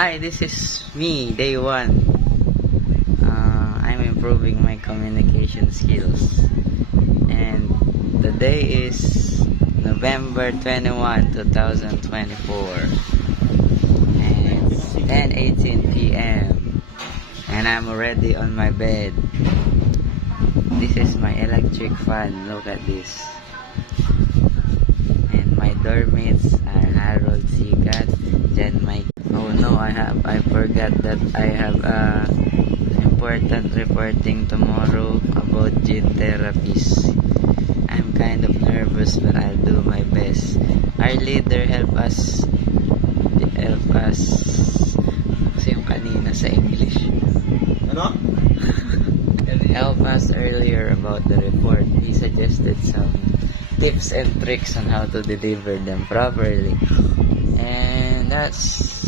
Hi, this is me, day one. I'm improving my communication skills. And the day is November 21, 2024. And it's 10:18 p.m. And I'm already on my bed. This is my electric fan. Look at this. And my dormmates are Harold, Sikat, Jen, Mike. Oh no, I forgot that I have important reporting tomorrow about gene therapies. I'm kind of nervous, but I'll do my best. Our leader help us kasi yung kanina sa English. Ano? Help us earlier about the report. He suggested some tips and tricks on how to deliver them properly. And that's